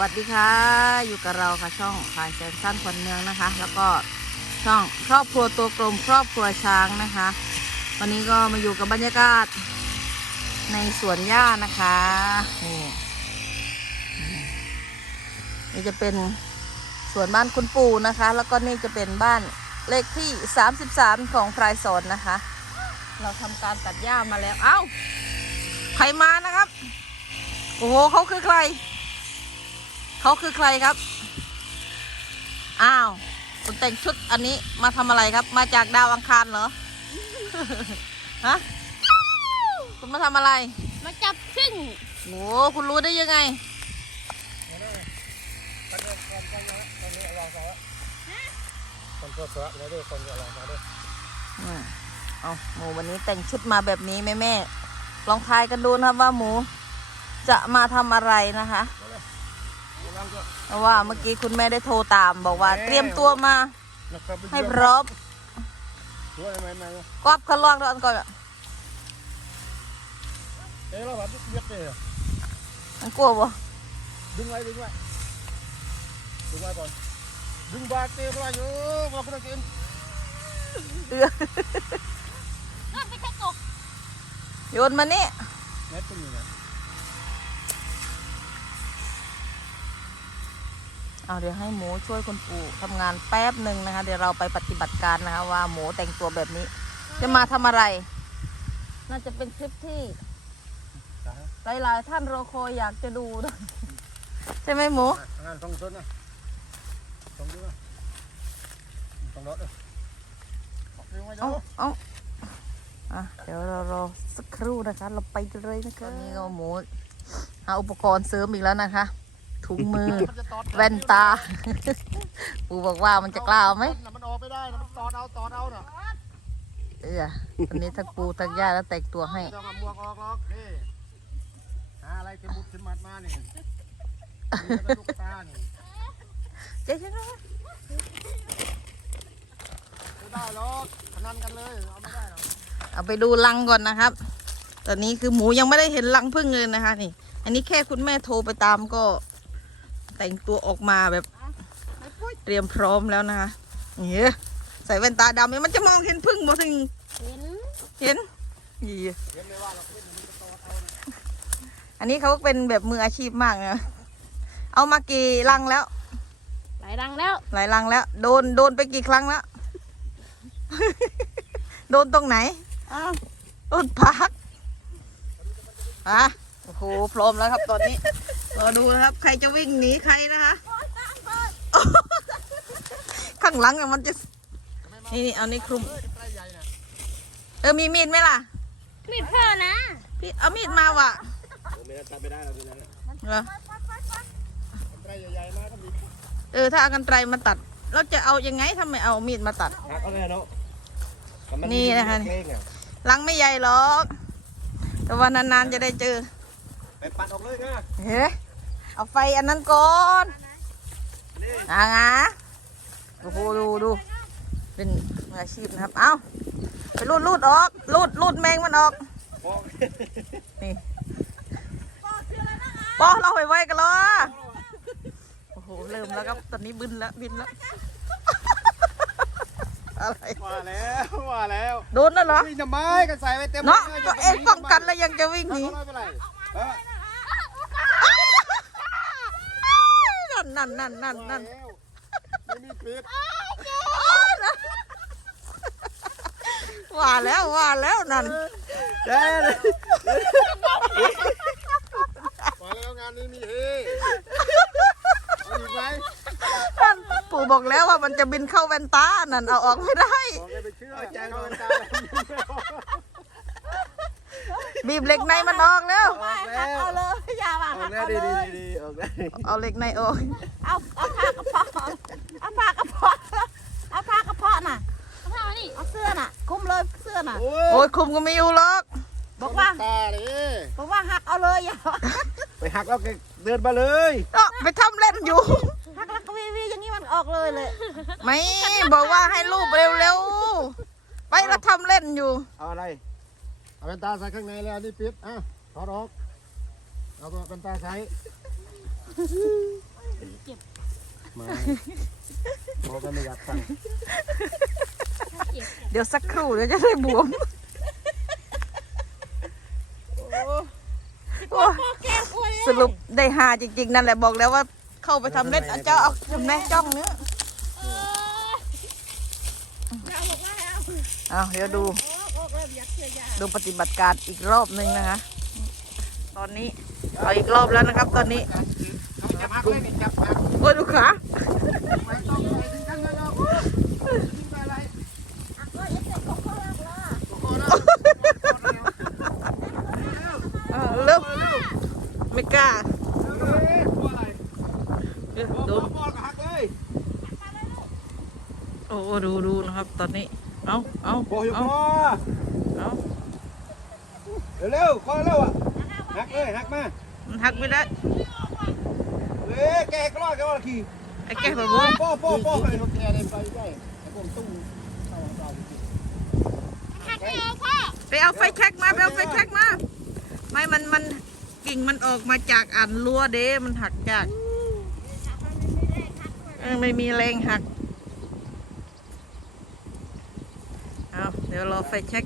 วัสดีค่ะ อยู่กับเราค่ะช่องขายแสนสั้นขวัญเมืองนะคะ แล้วก็ช่องครอบครัวตัวกลมครอบครัวช้างนะคะ วันนี้ก็มาอยู่กับบรรยากาศในสวนหญ้านะคะนี่นี่จะเป็นสวนบ้านคุณปู่นะคะ แล้วก็นี่จะเป็นบ้านเลขที่ 33 ของพรายสอนนะคะ เราทำการตัดหญ้ามาแล้ว เอ้าใครมานะครับ โอ้โหเขาคือใคร เขาคือใครครับ อ้าว คุณแต่งชุดอันนี้มาทำอะไรครับ มาจากดาวอังคารเหรอ ฮะ คุณมาทำอะไร มาจับพึ่งโอ้คุณรู้ได้ยังไง คนตัวเสือแล้วด้วยคนจะลองมาด้วยอืมเอาหมูวันนี้แต่งชุดมาแบบนี้แม่แม่ๆลองทายกันดูนะครับว่าหมูจะมาทำอะไรนะคะลองก็ เพราะว่าเมื่อกี้คุณแม่ได้โทรตามบอกว่าเตรียมตัวมานะครับให้พร้อมด้วยไหมไหมกอบขลองด้วยอันก่อนอะเอ้เราแบบเย็บเลยมันกลัวบ่ดึงไว้ดึงไว้ดึงไว้ก่อนดึงบาดเจ็บอะไรอยู่บอกคุณกินเอือนั่นไม่ใช่กบโยนมานี่เน็ตตรงนี้น เอาเดี๋ยวให้หมูช่วยคุณปู่ทำงานแป๊บหนึ่งนะคะ เดี๋ยวเราไปปฏิบัติการนะคะ ว่าหมูแต่งตัวแบบนี้ จะมาทำอะไร น่าจะเป็นคลิปที่หลายๆท่านรอคอยอยากจะดูนะใช่ไหมหมูงานต้องต้นนะต้องดูนะต้องรถเลยดึงไว้เอาเจ้าเอาอะเดี๋ยวเรารอสักครู่นะคะ เราไปกันเลยนะคะตอนนี้ก็หมูหาอุปกรณ์เสริมอีกแล้วนะคะ ถุงมือมันจะตอดแว่นตา ปู่บอกว่ามันจะกล้าเอาไหมมันออกไม่ได้นะมันตอดเอาตอดเอาน่ะเออวันนี้ทั้งปูทั้งย่าแล้วแต่งตัวให้ไม่ต้องเอาหมวกออกหรอกนี่หาอะไรเข็มบุกเข็มมัดมานี่นี่เป็นลูกตานี่เจ๊ใช่ไหมไม่ได้หรอกพนันกันเลยเอาไม่ได้หรอกเอาไปดูรังก่อนนะครับ ตอนนี้คือหมูยังไม่ได้เห็นรังพึ่งเลยนะคะนี่ อันนี้แค่คุณแม่โทรไปตามก็ แต่งตัวออกมาแบบเตรียมพร้อมแล้วนะคะเนี่ยใส่แว่นตาดำเนี่ยมันจะมองเห็นพึ่งบ่ถึงเห็นเห็นนี่เห็นไหมว่าเราขึ้นมันจะตอดเอานะอันนี้เขาเป็นแบบมืออาชีพมากนะเอามากี่รังแล้ว หลายรังแล้ว หลายรังแล้ว โดนโดนไปกี่ครั้งแล้ว โดนตรงไหนอ้าวโดนพักอะโอ้โหพร้อมแล้วครับตอนนี้รอดูนะครับ ใครจะวิ่งหนีใครนะคะข้างหลังอะมันจะนี่นี่เอานี่คลุมเฮ้ยไตรใหญ่น่ะเออมีมีดไหมล่ะ มีดพ่อนะพี่เอามีดมาว่ะไม่ได้ตัดไม่ได้เราดูนะเหรอไตรใหญ่ๆมาก็มีเออถ้าเอากันไกรมาตัดเราจะเอายังไงทำไมเอามีดมาตัดหักเอาเลยเนาะนี่นะคะเก่งอะลังไม่ใหญ่หรอก แต่ว่านานๆจะได้เจอ ไปปัดออกเลยนะเฮ้ยเอาไฟอันนั้นก่อนอ่างะโอ้โหดูดูเป็นมืออาชีพนะครับ เอาไปรูดรูดออกรูดรูดแมงมันออกมองนี่ปอเราไปไว้กันเลยโอ้โหเริ่มแล้วครับตอนนี้บินแล้วบินแล้วอะไรว่าแล้วว่าแล้วโดนแล้วเหรอวิ่งทำไมกันใส่ไว้เต็มเนาะลยตัวเองป้องกันแล้วยังจะวิ่งหนี ไม่เป็ นไรเออนั่นนั่นนั่นนั่นนั่นไม่มีปิดว่าแล้วว่าแล้วนั่นเด้เลยว่าแล้วงานนี้มีเฮเอาอีกไหมนั่นปู่บอกแล้วว่ามันจะบินเข้าแว่นตา นั่นเอาออกไม่ได้บอกเลยไปเชื่อใจเราตาบีบเหล็กในมันออกแล้วออกแล้ว เอาเลยอย่าว่าออกแล้วดีดีดีออกแล้วเอาเหล็กในออกเอาเอาผ้ากระเพาะเอาผ้ากระเพาะเอาผ้ากระเพาะน่ะเอาผ้ามานี่เอาเสื้อน่ะคลุมเลยเสื้อน่ะ โอ้ยคุมก็ไม่อยู่หรอกบอกว่าตาดิบอกว่าหักเอาเลยอย่าไปหักแล้วเดินมาเลยเนาะไปทำเล่นอยู่ หักแล้วก็วีวีอย่างนี้มันออกเลยเลยไม่บอกว่าให้รูปเร็วๆไปแล้วทำเล่นอยู่ เอาอะไรเอาเป็นตาใส่ข้างในแล้วนี่ปิดอะถอดออก เอาเป็นตาใส่มาบอกกันไม่อยากฟังเดี๋ยวสักครู่เดี๋ยวจะได้บวมโอ้สรุปได้หาจริง ๆ นั่นแหละบอกแล้วว่าเข้าไปทำเล่นอะเจ้าเอาทำแม่จ้องเนื้อเอาเดี๋ยวดู ดูปฏิบัติการอีกรอบหนึ่งนะคะ ตอนนี้ เอาอีกรอบแล้วนะครับ ตอนนี้โอ้ดูขาเริ่มไม่กล้าดูโอ้ดูดูนะครับ ตอนนี้ เอาเอาเอาเอวเร็วๆคอเร็วอะหักเลยหักมา หักไม่ได้เฮ้ยแกก็รอดแกรอดขี่ไอ้แกแบบว่าป้อป้อป้อเลยรถแกเลยไปได้ไอ้พวกตู้เข้าเอาไปเอาไฟแช็กมาไปเอาไฟแช็กมาไม่มันมันกิ่งมันออกมาจากอันรั้วเด้มันหักจากเออไม่มีแรงหักเอาเดี๋ยวรอไฟแช็ก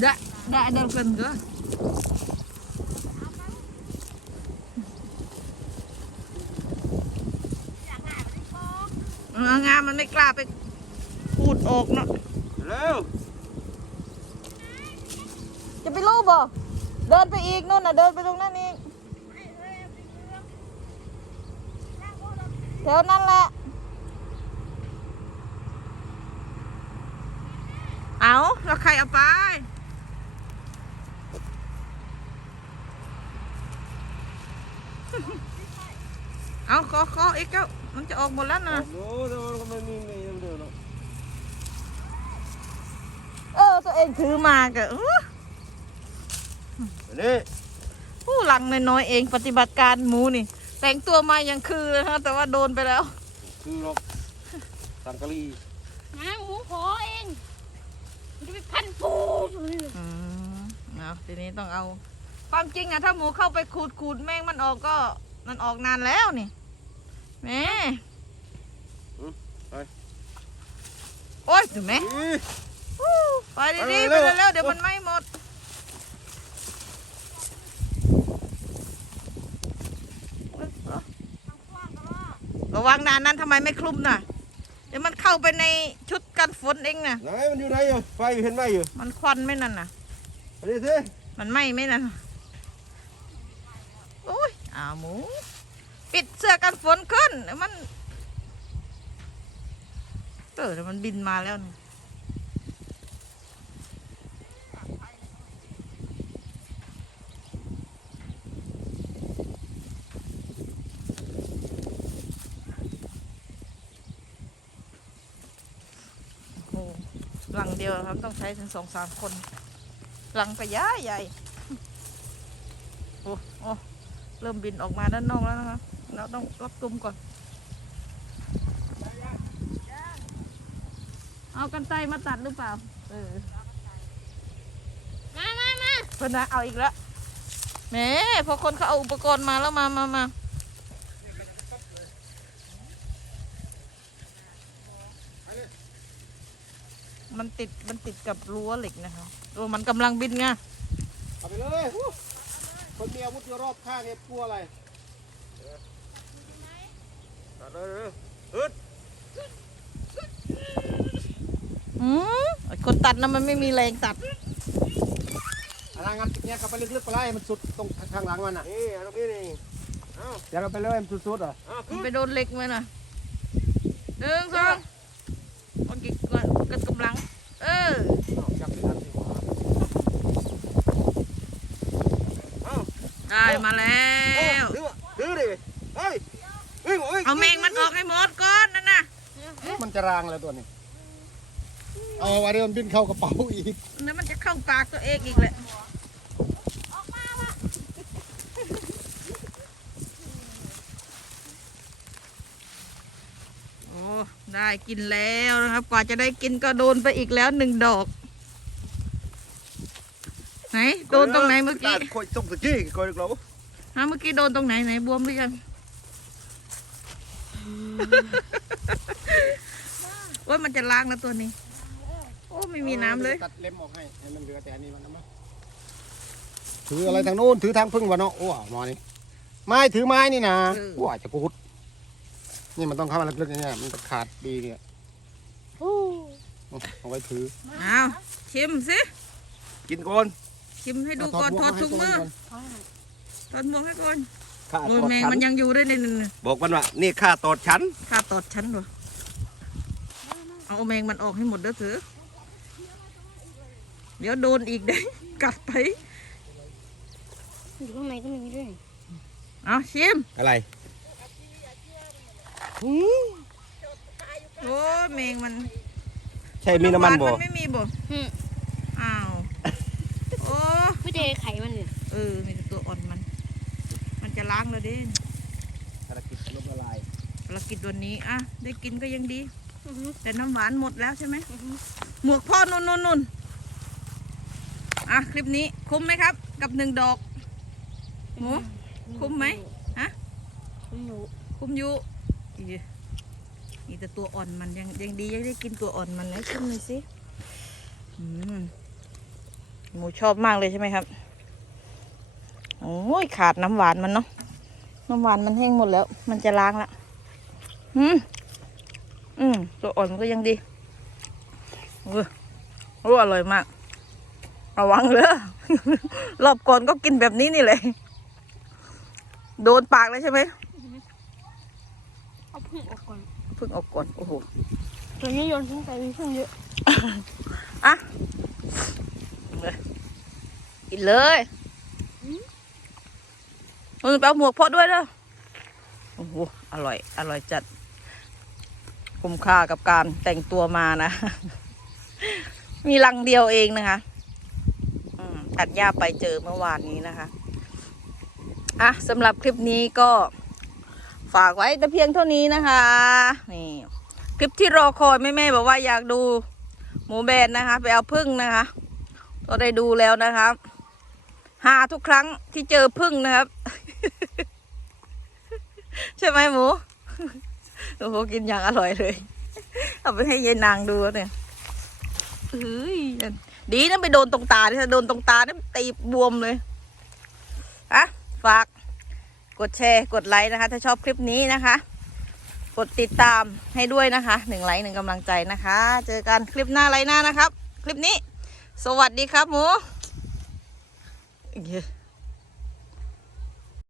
ได้ได้เดินกันก็ เอองานมันไม่กล้าไปพูดออกเนาะเร็วจะไปรูปบ่เดินไปอีกนู่นน่ะเดินไปตรงนั้นอีกแถวนั้นแหละเอาแล้วใครเอาไปเอาขอขออีกเจ้า มันจะออกหมดแล้วนะโอ้โหมันไม่มีไม่เร็วเนาะเออตัวเองถือมาก็เออนี่ผู้หลังน้อยๆเองปฏิบัติการหมูนี่ แต่งตัวมายังคือเลยนะแต่ว่าโดนไปแล้ว คือหรอกสังกะรีงานหมูขอเองมันจะไปพันปูอืมเอาทีนี้ต้องเอา ความจริงอะถ้าหมูเข้าไปขูดขูดแม่งมันออกก็มันออกนานแล้วนี่ แหม่โอ้ยถูกไหมอีฮู้ไปดีๆไปเร็วๆเดี๋ยวมันไหม้หมดระวังนานนั้นทำไมไม่คลุมน่ะ เดี๋ยวมันเข้าไปในชุดกันฝนเองน่ะไหนมันอยู่ไหนอยู่ไฟเห็นไหมอยู่ มันควันไหม่นั่นน่ะอันนี้สิมันไหม้ไหม่นั่นโอ้ยอ้าวหมู ปิดเสื้อกันฝนขึ้น มันเออมันบินมาแล้วนี่โอ้หลังเดียวครับต้องใช้ถึงสองสามคน หลังกระยะใหญ่ โอ้โอ้เริ่มบินออกมาด้านนอกแล้วนะคะ เราต้องรับกลุ่มก่อน เอากันไกรมาตัดหรือเปล่า เออ มามามาเพื่อนนะเอาอีกแล้วแหมพอคนเขาเอาอุปกรณ์มาแล้วมามามามันติดมันติดกับรั้วเหล็กนะคะโอ้มันกำลังบินไงเอาไปเลยอู้คนมีอาวุธอยู่รอบข้างเนี่ยกลัวอะไรตัด เลยเลยอึดอืมไอ้คนตัดนะมันไม่มีแรงตัด อะไรงั้นเนี่ยกลับไปลึกๆไปไล่มันสุดตรงข้างหลังมันอะนี่ตรงนี้นี่เอ้าอยากเอาไปเลยมันสุดๆเหรออ้าวมันไปโดนเหล็กไหมน่ะหนึ่งสองมันกี่ก่อนกันกำลัง เออจับไปทันสิเอ้าได้มาแล้เอ้าว ดื้อดื้อดิเฮ้ยเฮ้ยเฮ้ย เอาแมงมันออกให้หมดก่อนนั่นน่ะ มัน จะรางอะไรตัวนี้เอาไว้เดี๋ยวมันบินเข้ากระเป๋าอีกเดี๋ยวมันจะเข้าปากตัวเองอีกแหละโอ้ได้กินแล้วนะครับ กว่าจะได้กินก็โดนไปอีกแล้วหนึ่งดอก ไหนโดนตรงไหนเมื่อกี้คอยตรงสกี้คอยเราฮะเมื่อกี้โดนตรงไหนไหนบวมหรือยัง ว่ามันจะล้างแล้วตัวนี้ โอ้ไม่มีน้ำเลยตัดเล็มออกให้ให้มันเหลือแต่อันนี้มันนะมั้งถืออะไรทางโน้นถือทางพึ่งวะเนาะโอ้หมอนี่ไม้ถือไม้นี่นะว้าจะกูดนี่มันต้องเข้ามาลึกๆอย่างเงี้ยมันจะขาดดีเนี่ยเอาไว้ถืออ้าวชิมสิกินก่อนชิมให้ดูก่อนถอดถุงมือถอดหมวกให้ก่อนข้าโอ้ยตอดแมงฉันมันยังอยู่ด้วยในนึงบอกมันว่านี่ข้าตอดฉันข้าตอดฉันเหรอ เอาแมงมันออกให้หมดเด้อเถอะเดี๋ยวโดนอีกได้กัดไปอยู่ข้างในก็มีด้วยเอาชิมอะไรโอ้ยแมงมัน ใช่มีน้ำมันบ่หวาไม่มีบ่อืมอ้าวโอ้ไม่เจอไข่มันเลยเออมีแต่ตัวอ่อนมัน มันจะล้างแล้วเด้ภารกิจลบละลายภารกิจวันนี้อะได้กินก็ยังดี แต่น้ำหวานหมดแล้วใช่ไหมหมวกพ่อนุ่นนุ่นนุ่นอะคลิปนี้คุ้มไหมครับ กับหนึ่งดอกหมูคุ้มไหมฮะคุ้มหนูคุ้มอยู่อีนี่แต่ตัวอ่อนมันยังยังดียังได้กินตัวอ่อนมันนะชิมหน่อยสิอืมหมูชอบมากเลยใช่ไหมครับโอ้ยขาดน้ำหวานมันเนาะน้ำหวานมันแห้งหมดแล้ว มันจะล้างละอืม อืมตัวอ่อนมันก็ยังดีเออโอ้อร่อยมาก ระวังเลยรอบก่อนก็กินแบบนี้นี่แหละ โดนปากเลยใช่ไหมเอาพึ่งออกก่อนเพิ่งเออกก่อน โอ้โห ตัวนี้โยนทิ้งไปมีพึ่งเยอะ อะเลยกินเลยมึงไปเอาหมวกเพาะด้วยเด้อโอ้โห อร่อย อร่อยจัด คุ้มค่ากับการแต่งตัวมานะ มีลังเดียวเองนะคะตัดหญ้าไปเจอเมื่อวานนี้นะคะ อะสำหรับคลิปนี้ก็ฝากไว้แต่เพียงเท่านี้นะคะ นี่ คลิปที่รอคอยแม่แม่ๆบอกว่าอยากดูหมูแบนนะคะ ไปเอาพึ่งนะคะก็ได้ดูแล้วนะครับหาทุกครั้งที่เจอพึ่งนะครับ ใช่ไหมหมู โอ้โหกินอย่างอร่อยเลย เอาไปให้ยายนางดูเนี่ยเอ้ยดีนะไปโดนตรงตาที่ถ้าโดนตรงตาเนี่ยตีบวมเลยอะฝาก กดแชร์ กดไลค์นะคะ ถ้าชอบคลิปนี้นะคะ กดติดตามให้ด้วยนะคะหนึ่งไลค์หนึ่งกำลังใจนะคะ เจอกันคลิปหน้าไลค์หน้านะครับ คลิปนี้ สวัสดีครับหมู